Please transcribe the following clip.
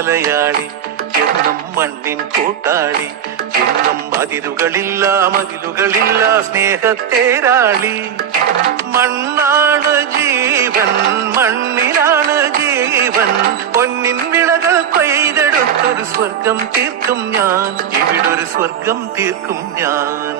മലയാളി എന്നും മണ്ണിൻ കൂട്ടാളി, എന്നും മതിലുകളില്ല സ്നേഹത്തേരാളി. മണ്ണാണ് ജീവൻ, മണ്ണിലാണ് ജീവൻ, പൊന്നിൻ വിളകൾ കൊയ്തെടുത്തൊരു സ്വർഗം തീർക്കും ഞാൻ, ഇവിടൊരു സ്വർഗം തീർക്കും ഞാൻ.